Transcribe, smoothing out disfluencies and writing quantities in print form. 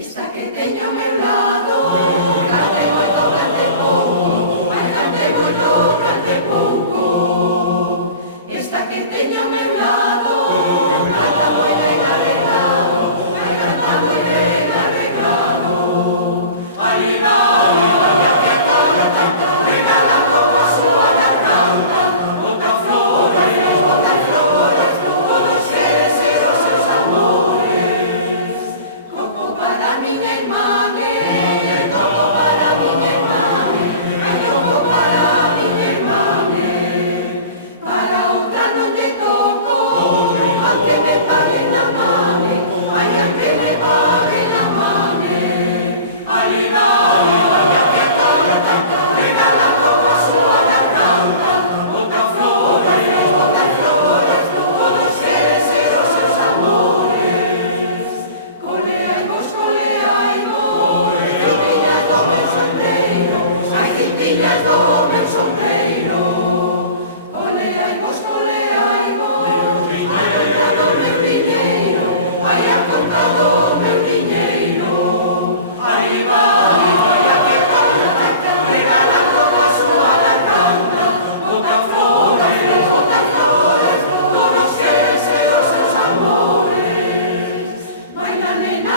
Esta que teño ao meu lado, cante moito, cante pouco, ai cante moito, cante pouco. Esta que teño ao meu lado, canta moi ben arreglado, ai canta moi ben arreglado. Arriba, vaya que acolla tanta, regala toda a súa garganta, bota flores, todos queren ser os seus amores. Coco para miña irmá, coco para miña irmá, ai coco para miña irmá. Para outra non lle toco, aunque me paguen a mame, ai aunque me paguen a mame. Arriba, vaya que acolla tanta, regala toda a súa garganta, bota flores, todos queren ser os seus amores. Coleaivos, quintiñas do meu sombreiro, ai quintiñas do meu sombreiro. Coleaivos, ai a conta do meu diñeiro, ai a conta do meu diñeiro. Arriba, vaya que acolla tanta, regala toda a súa garganta, bota flores, todos queren ser os seus amores. Baila nena,